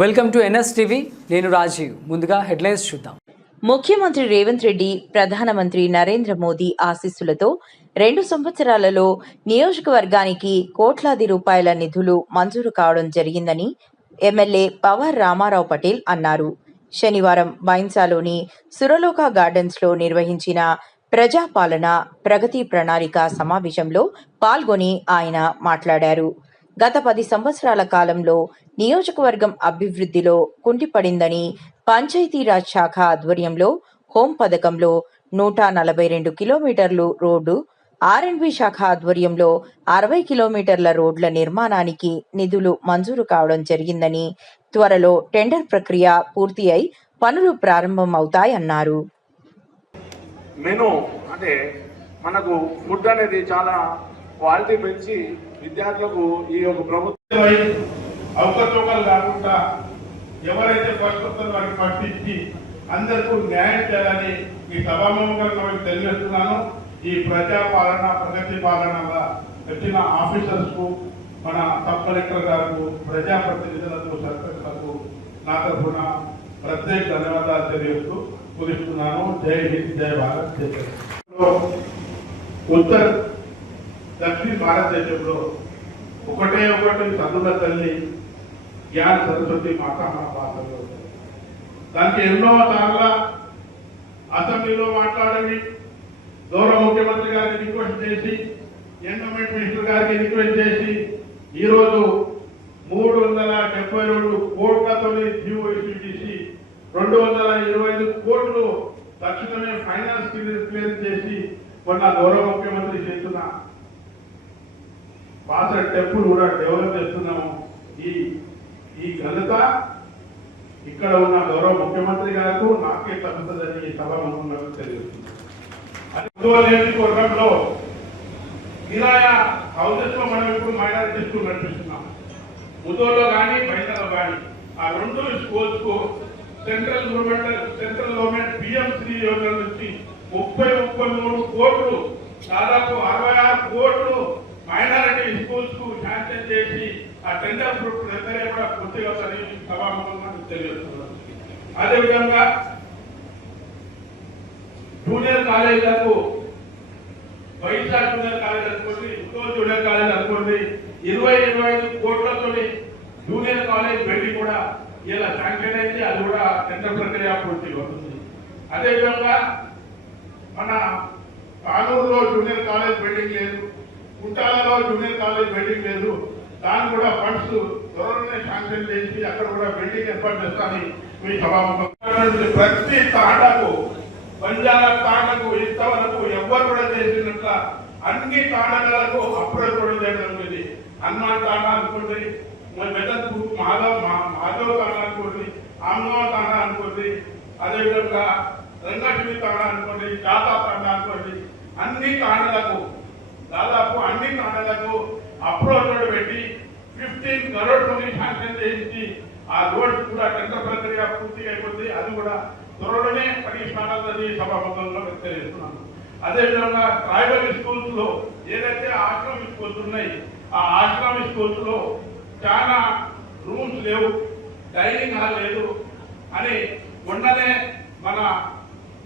Welcome to NSTV. నేను రాజీవ్. ముందుగా headlines చూద్దాం. ముఖ్యమంత్రి రేవంత్ రెడ్డి ప్రధానమంత్రి నరేంద్ర మోదీ ఆశీస్సులతో 2 సంవత్సరాలలో నియోజకవర్గానికి కోట్లాది రూపాయల నిధులు మంజూరు కావడం జరిగిందని ఎమ్మెల్యే పవార్ రామారావు పటేల్ అన్నారు. శనివారం బైన్సాలోని సురలోక గార్డెన్స్లో నిర్వహించిన ప్రజాపాలన ప్రగతి ప్రణాళిక సమావేశంలో పాల్గొని ఆయన మాట్లాడారు. గత 10 సంవత్సరాల కాలంలో నియోజకవర్గం అభివృద్ధిలో కుంటిపడిందని, పంచాయతీరాజ్ శాఖ ఆధ్వర్యంలో హోం పథకంలో 142 కిలోమీటర్లు రోడ్డు, ఆర్ఎండ్బి శాఖ ఆధ్వర్యంలో 60 కిలోమీటర్ల రోడ్ల నిర్మాణానికి నిధులు మంజూరు కావడం జరిగిందని, త్వరలో టెండర్ ప్రక్రియ పూర్తి అయి పనులు ప్రారంభమవుతాయన్నారు. మెను అంటే మనకు ఫుడ్ అనేది చాలా క్వాలిటీ పెంచి విద్యార్థులకు ఈ యొక్క ప్రభుత్వం అవకతవకలు కాకుండా ఎవరైతే ఫస్ట్ వస్తారో వారికి ఫస్ట్ ఇచ్చి అందరికీ న్యాయం చేయాలని ఈ సభాముఖంగా మీకు తెలియజేస్తున్నాను. ఈ ప్రజాపాలన ప్రగతి పాలనగా వచ్చిన ఆఫీసర్స్కు, మన సబ్ కలెక్టర్ గారు, ప్రజాప్రతినిధులకు, సర్పంచ్లకు నా తరఫున ప్రత్యేక ధన్యవాదాలు తెలియజేస్తూ ముగిస్తున్నాను. జై హింద్, జై భారత్, జై ఉత్తర దక్షిణ భారతదేశంలో ఒకటి చదువుల తల్లి జ్ఞాన సరస్వతి మాతా మన భారతంలో దానికి ఎన్నో సార్ల అసెంబ్లీలో మాట్లాడండి, గౌరవ ముఖ్యమంత్రి గారిని రిక్వెస్ట్ చేసి, ఎండోమెంట్ మినిస్టర్ గారికి రిక్వెస్ట్ చేసి ఈరోజు 372 కోట్లతో జీవో ఇష్యూ చేసి 225 కోట్లు తక్షణమే ఫైనాన్స్ క్లియర్ చేసి మొన్న గౌరవ ముఖ్యమంత్రి చేస్తున్న పాత టెంపుల్ కూడా డెవలప్ చేస్తున్నాము. ఈ ఘనత ఇక్కడ ఉన్న గౌరవ ముఖ్యమంత్రి గారు నాకే తగ్గుతుందని ఈ సభాముఖంగా తెలియజేస్తున్నాను. నియోజకవర్గంలో కిరాయ హౌసెస్ లో మనం ఇప్పుడు మైనారిటీ స్కూల్ నడిపిస్తున్నాం. ముదోలో కానీ బయటలో కానీ ఆ 2 స్కూల్స్ కు సెంట్రల్ గవర్నమెంట్ పిఎం3 యోజన నుంచి 33 కోట్లు, దాదాపు 66 కోట్లు మైనారిటీ స్కూల్స్ కు శాంక్షన్ చేసి ఆ టెండర్ ప్రక్రియ కూడా పూర్తిగా సభాముఖంగా తెలియజేస్తున్నారు. అదేవిధంగా జూనియర్ కాలేజీలకు, వైజాగ్ జూనియర్ కాలేజ్ అనుకోండి, ఉత్తూరు జూనియర్ కాలేజ్ అనుకోండి, 25 కోట్లతో జూనియర్ కాలేజ్ బిల్డింగ్ కూడా ఇలా శాంక్షన్ అయింది. అది కూడా టెండర్ ప్రక్రియ పూర్తిగా అవుతుంది. అదేవిధంగా మన కానూరులో జూనియర్ కాలేజ్ బిల్డింగ్ లేదు, కుంటాలలో జూనియర్ కాలేజ్ బిల్డింగ్ లేదు. దాన్ని కూడా ఫండ్స్ త్వరలోనే శాంక్షన్ చేసి అక్కడ కూడా బిల్డింగ్ ఏర్పాటు చేస్తామని మీ సభాముఖంగా ప్రతి తాండాకు, బంజారా తాండకు ఇంతవరకు ఎవ్వరు కూడా చేసినట్ల అన్ని తాండాలకు అప్రోచ్ కూడా చేయడం జరిగింది. హనుమాన్ తాండా అనుకోండి, మెదక్పూర్ మాధవ్ తాండా అనుకోండి, ఆమ్గావ్ తాండా అనుకోండి, అదేవిధంగా రంగాశివి తాండా అనుకోండి, జాతా తాండా అనుకోండి, అన్ని తాండాలకు దాదాపు అన్ని తాండాలకు అప్రోచ్ పెట్టి 15 కరోడ్స్ శాంక్షన్ చేయించి ఆ రోడ్స్ కూడా టెండర్ ప్రక్రియ పూర్తిగా అయిపోతుంది. అది కూడా త్వరలోనే పరిష్కారాలని సభాముఖంగా తెలియజేస్తున్నాను. అదేవిధంగా ట్రైబల్ స్కూల్స్ లో ఏదైతే ఆశ్రమ స్కూల్స్ ఉన్నాయి, ఆ ఆశ్రమ స్కూల్స్ లో చాలా రూమ్స్ లేవు, డైనింగ్ హాల్ లేదు అని మొన్ననే మన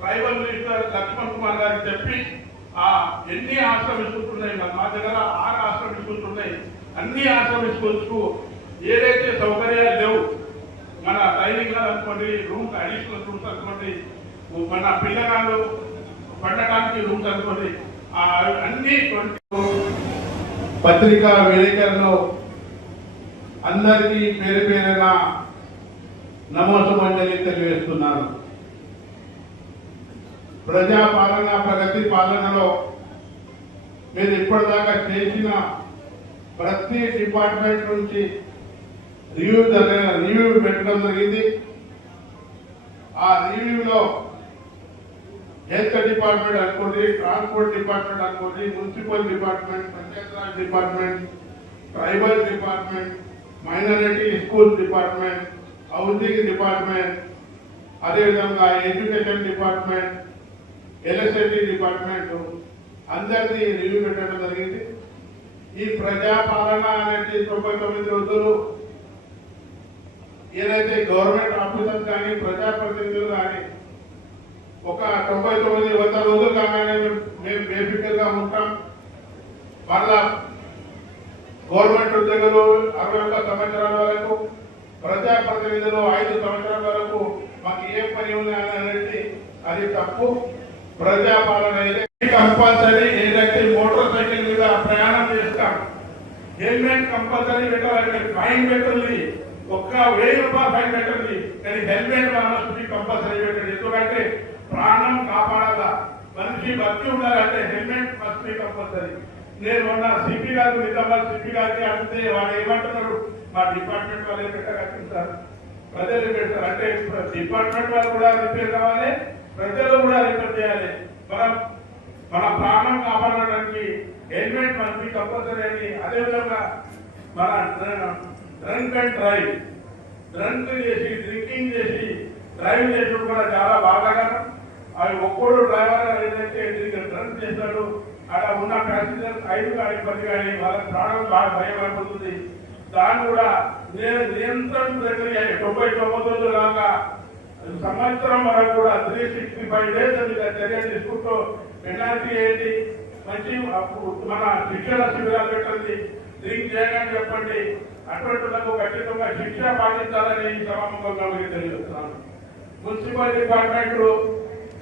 ట్రైబల్ మినిస్టర్ లక్ష్మణ్ కుమార్ గారికి చెప్పి ఆ ఎన్ని ఆశ్రమ స్కూల్స్ ఉన్నాయి, మా దగ్గర 6 ఆశ్రమ స్కూల్స్ ఉన్నాయి, అన్ని ఆశ్రమ స్కూల్స్ కు ఏదైతే సౌకర్యాలు లేవు, మన డైనింగ్ హాల్ అనుకోండి, రూమ్స్ అడిషనల్ రూమ్స్ అనుకోండి, మన పిల్లగాళ్ళు పండటానికి రూమ్స్ అనుకోండి, అన్ని పత్రికా విలేకరులు అందరికీ పేరు పేరున నమోసమంజలి తెలియజేస్తున్నాను. ప్రజాపాలన ప్రగతి పాలనలో మీరు ఇప్పటిదాకా చేసిన ప్రతి డిపార్ట్మెంట్ నుంచి రివ్యూ పెట్టడం జరిగింది. ఆ రివ్యూలో హెల్త్ డిపార్ట్మెంట్ అనుకోండి, ట్రాన్స్పోర్ట్ డిపార్ట్మెంట్ అనుకోండి, municipal department, Panchayati Raj department, tribal department, minority school department, housing department, అదేవిధంగా ఎడ్యుకేషన్ డిపార్ట్మెంట్, ఎల్ఎస్ఐటి డిపార్ట్మెంట్ అందరిది రివ్యూ పెట్టడం జరిగింది. ఈ ప్రజాపాలన అనేది 99 రోజులు ఏదైతే గవర్నమెంట్ ఆఫీసర్స్ కానీ ప్రజాప్రతినిధులు కానీ ఒక 99 100 రోజులు కాగానే మేము బేఫికర్ గా ఉంటాం. మళ్ళా గవర్నమెంట్ ఉద్యోగులు 61 సంవత్సరాల వరకు, ప్రజాప్రతినిధులు 5 సంవత్సరాల వరకు మాకు ఏం పని ఉన్నది, అది తప్పు. ప్రజాపాలన కంపల్సరీ. ఏదైతే మోటార్ సైకిల్ మీద ప్రయాణం చేస్తాం హెల్మెట్ కంపల్సరీ పెట్టాలి. ఫైన్ పెట్టండి, ఒక్క 1000 రూపాయలు ఫైన్ పెట్టండి, కానీ హెల్మెట్ కంపల్సరీ పెట్టండి. ఎందుకంటే ప్రాణం కాపాడాలా, మనిషి బతికి ఉండాలంటే హెల్మెట్ మస్ట్ బి కంపల్సరీ. నేను మొన్న సిపి గారు నిజామాబాద్ సిపి గారికి అడిగితే వాడు ఏమంటున్నారు, మా డిపార్ట్మెంట్ వాళ్ళే పెట్టగలుగుతారు సార్, ప్రజలు పెడతారు. అంటే డిపార్ట్మెంట్ వాళ్ళు కూడా రిపేర్ కావాలి, ప్రజలు కూడా రిపేర్ చేయాలి. మన ప్రాణం కాపాడడానికి హెల్మెట్ మస్ట్ బి కంపల్సరీ అని. అదేవిధంగా మన డ్రంక్ అండ్ డ్రైవ్, డ్రింకింగ్ చేసి డ్రైవ్ చేసి కూడా చాలా బాగా. అవి ఒక్కడు డ్రైవర్ ఏదైతే డ్రంక్ చేస్తాడు అక్కడ ఉన్న ప్యాసింజర్ 5 కానీ 10 కానీ వాళ్ళ ప్రాణం బాగా భయం అయిపోతుంది. దాన్ని కూడా నియంత్రణ ప్రక్రియ 99 రోజులు కాక సంవత్సరం వరకు కూడా 365 డేస్ మీద చర్య తీసుకుంటూ పెనాల్టీ ఏంటి, మంచి మన శిక్షణ శిబిరాలు పెట్టండి, డ్రింక్ చేయగానే చెప్పండి, అటువంటిలకు ఖచ్చితంగా శిక్ష పాటించాలని ఈ సభాముఖంగా మీకు తెలియజేస్తున్నాను. మున్సిపల్ డిపార్ట్మెంట్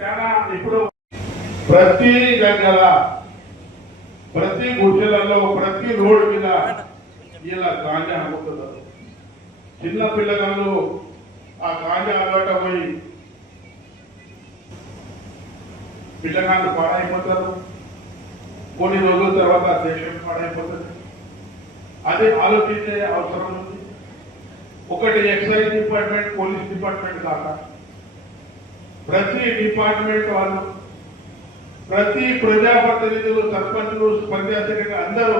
చాలా ఇప్పుడు ప్రతి దగ్గర, ప్రతి గుడిసెలలో, ప్రతి రోడ్డు మీద ఇలా గాంజా అమ్ముతున్నారు. చిన్న పిల్లగాళ్ళు ఆ గాంజా అలవాటు పోయి పిల్లగాళ్ళు పాడైపోతారు. కొన్ని రోజుల తర్వాత దేశం పాడైపోతుంది. అదే ఆలోచించే అవసరం ఉంది. ఒకటి ఎక్సైజ్ డిపార్ట్మెంట్, పోలీస్ డిపార్ట్మెంట్ కాక ప్రతి డిపార్ట్మెంట్ వాళ్ళు, ప్రతి ప్రజాప్రతినిధులు, సర్పంచులు, పంచాయతీ అందరూ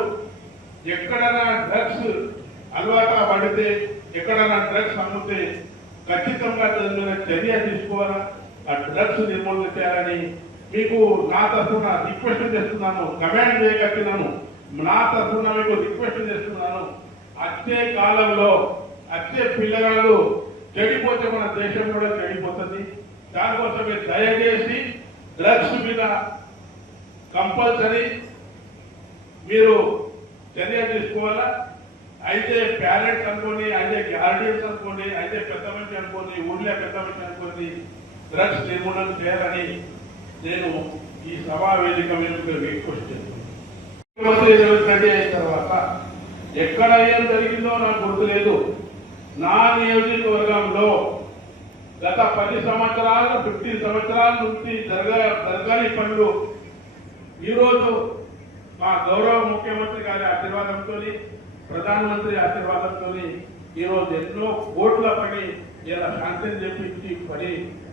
ఎక్కడైనా డ్రగ్స్ అలవాటు పడితే, ఎక్కడైనా డ్రగ్స్ అమ్మితే ఖచ్చితంగా దాని మీద చర్య తీసుకోవాలా, ఆ డ్రగ్స్ నిర్మూలన చేయాలని మీకు నా తరఫున రిక్వెస్ట్ చేస్తున్నాను, కమాండ్ చేయగలుగుతున్నాను. నా తరఫున మీకు రిక్వెస్ట్ చేస్తున్నాను. వచ్చే కాలంలో వచ్చే పిల్లగాళ్ళు చెడిపోతే మన దేశం కూడా చెడిపోతుంది. దానికోసమే దయచేసి డ్రగ్స్ మీద కంపల్సరీ మీరు చర్య తీసుకోవాలా. అయితే పేరెంట్స్ అనుకోండి, అయితే గార్డియన్స్ అనుకోండి, అయితే పెద్ద మనిషి అనుకోండి, ఊళ్ళో పెద్ద మనిషి అనుకోండి, డ్రగ్స్ నిర్మూలన చేయాలని నేను ఈ సభా వేదిక మీద రిక్వెస్ట్ చేస్తున్నాను. ముఖ్యమంత్రి రెడ్డి అయిన తర్వాత ఎక్కడ ఏం జరిగిందో నాకు గుర్తులేదు. నా నియోజకవర్గంలో గత 10 సంవత్సరాలు 15 సంవత్సరాల నుంచి జరగని పనులు ఈరోజు మా గౌరవ ముఖ్యమంత్రి గారి ఆశీర్వాదంతో, ప్రధానమంత్రి ఆశీర్వాదంతో ఈరోజు ఎన్నో కోట్ల పని ఇలా శాంక్షన్ చేపించి పని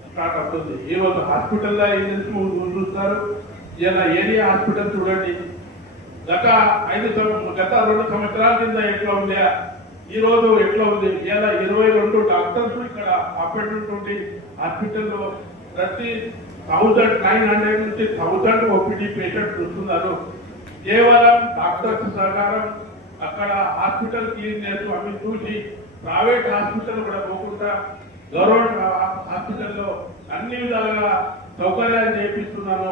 స్టార్ట్ అవుతుంది. ఈరోజు హాస్పిటల్లో ఏం చూస్తారు, ఇలా ఏది హాస్పిటల్ చూడండి, గత 2 సంవత్సరాల కింద ఎట్లా ఉండే, ఈ రోజు ఎట్లా ఉంది. ఇలా 22 డాక్టర్స్ ఇక్కడ అపాయింట్మెంట్ ఉండి హాస్పిటల్లో ప్రతి 1900 నుంచి 1000 ఓపీడీ పేషెంట్ చూస్తున్నారు. కేవలం డాక్టర్స్ సహకారం, అక్కడ హాస్పిటల్ క్లీన్నెస్ అవి చూసి ప్రైవేట్ హాస్పిటల్ కూడా పోకుండా గవర్నమెంట్ హాస్పిటల్లో అన్ని విధాలుగా సౌకర్యాలు చేపిస్తున్నాను,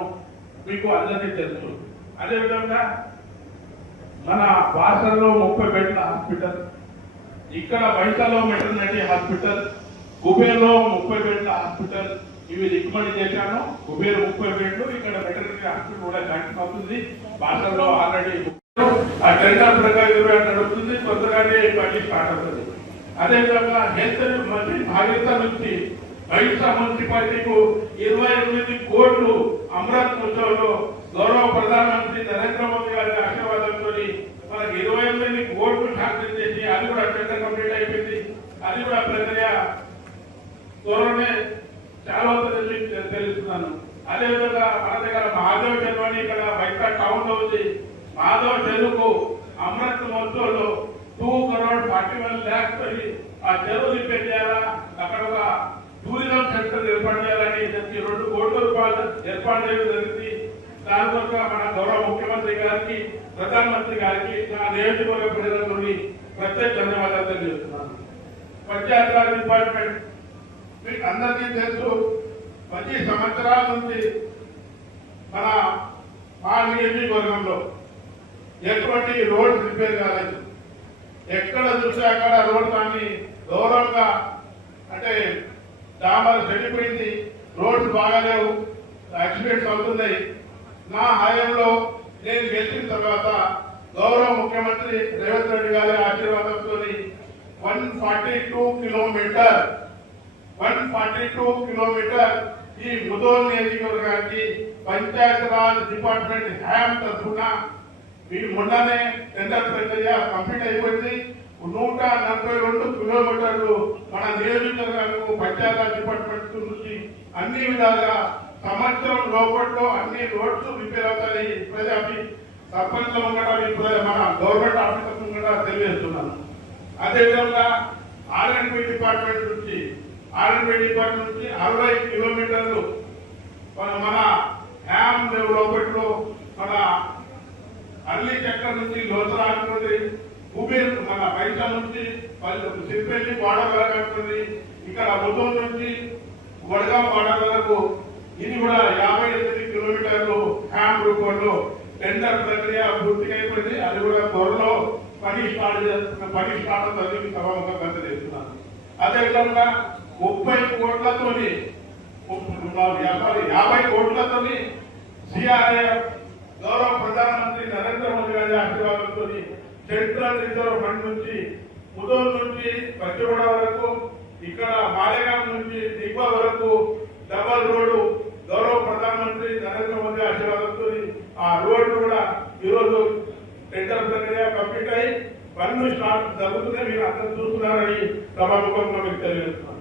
మీకు అందరికీ తెలుసు. అదేవిధంగా మన బాసరలో 30 బెడ్ల హాస్పిటల్, ఇక్కడ వైశాలో మెటర్నిటీ హాస్పిటల్, కుబేర్లో 30 బెడ్ల హాస్పిటల్, ఇవి రికమెండ్ చేశాను. కుబేర్ 30 బెడ్లు, ఇక్కడ మెటర్నిటీ హాస్పిటల్ కూడా శాంక్షన్ అవుతుంది. బాసరలో ఆల్రెడీ ఆ టెండర్ ప్రకారం నడుస్తుంది, తొందరగానే పని స్టార్ట్ అవుతుంది. అదేవిధంగా హెల్త్ మంత్రి భాగీరథ నుంచి బయట మున్సిపాలిటీకు 28 కోట్లు అమృత్ మహోత్సవంలో గౌరవ ప్రధానమంత్రి నరేంద్ర మోదీ గారి ఆశీర్వాదంతో మనకి 28 కోట్లు శాంక్షన్ చేసి అది కూడా టెండర్ కంప్లీట్ అయిపోయింది. అది కూడా ప్రక్రియ త్వరలోనే చాలా తెలుస్తున్నాను. అదేవిధంగా మన దగ్గర మాధవ్ చెరువు అని ఇక్కడ బయట టౌన్ లో ఉంది. మాధవ్ చెరువుకు అమృత్ మహోత్సవంలో 2,41 lakhs ఆ చెరువు రిపేర్ చేయాలా, అక్కడ ఒక టూరిజం సెంటర్ ఏర్పాటు చేయాలని 2 కోట్ల రూపాయలు ఏర్పాటు చేయడం జరిగింది. దానికోసం మన గౌరవ ముఖ్యమంత్రి గారికి, ప్రధానమంత్రి గారికి నా నియోజకవర్గ ప్రజల నుండి ప్రత్యేక ధన్యవాదాలు తెలియజేస్తున్నాను. పంచాయతీరాజ్ డిపార్ట్మెంట్ మీకు అందరికీ తెలుసు 10 సంవత్సరాల నుంచి మా నియోజకవర్గంలో ఎటువంటి రోడ్స్ రిపేర్ కాలేదు. ఎక్కడ చూస్తే అక్కడ రోడ్స్ అన్ని గౌరవంగా అంటే డాంబర్ చెడిపోయింది, రోడ్స్ బాగాలేవు, యాక్సిడెంట్స్ అవుతున్నాయి. నా హయాంలో నేను గెలిచిన తర్వాత గౌరవ ముఖ్యమంత్రి రేవంత్ రెడ్డి గారి ఆశీర్వాదంతో 142 కిలోమీటర్ ఈ ముదోల్ నియోజకవర్గానికి పంచాయతీరాజ్ డిపార్ట్మెంట్ హ్యామ్ తరఫున ఈ మొన్ననే టెండర్ ప్రక్రియ కంప్లీట్ అయిపోయింది. 142 కిలోమీటర్లు మన నియోజకవర్గాలకు పంచాయతీరాజ్ డిపార్ట్మెంట్ నుంచి అన్ని విధాలుగా సంవత్సరం లోపట్లో అన్ని రోడ్స్ రిపేర్ అవుతాయి. సర్పంచ్ మన గవర్నమెంట్ ఆఫీసర్ కూడా తెలియజేస్తున్నాను. అదేవిధంగా ఆర్ఎండ్బి డిపార్ట్మెంట్ నుంచి 60 కిలోమీటర్లు మన హ్యామ్ లోపట్లో మన అర్లీ చక్కర్ నుంచి లోతరాకుంది, కుబేర్ మన బయట నుంచి సిరిపల్లి బార్డర్ వరకు ఉంటుంది. ఇక్కడ ముదూరు నుంచి వడగాం బార్డర్ వరకు ఇది కూడా 58 కిలోమీటర్లు హ్యామ్ రూపంలో టెండర్ ప్రక్రియ పూర్తిగా అయిపోయింది. అది కూడా త్వరలో పని స్టార్ట్ అవుతుంది. సభాముఖంగా చేస్తున్నాను. అదేవిధంగా 30 కోట్లతోని 50 కోట్లతోని సిఆర్ఐఎఫ్ గౌరవ ప్రధానమంత్రి నరేంద్ర మోదీ గారి ఆశీర్వాదంతో సెంట్రల్ రిజర్వ్ ఫండ్ నుంచి ముదోల్ నుంచి పచ్చిగూడ వరకు ఇక్కడ మాలేగాం నుంచి దిగువ వరకు డబల్ రోడ్డు గౌరవ ప్రధానమంత్రి నరేంద్ర మోదీ ఆశీర్వాదంతో ఆ రోడ్డు కూడా ఈరోజు టెండర్ ప్రక్రియ కంప్లీట్ అయ్యి పనులు స్టార్ట్ జరుగుతున్నాయి. మీరు అందరూ చూస్తున్నారని సభాముఖంగా మీకు తెలియజేస్తున్నాను.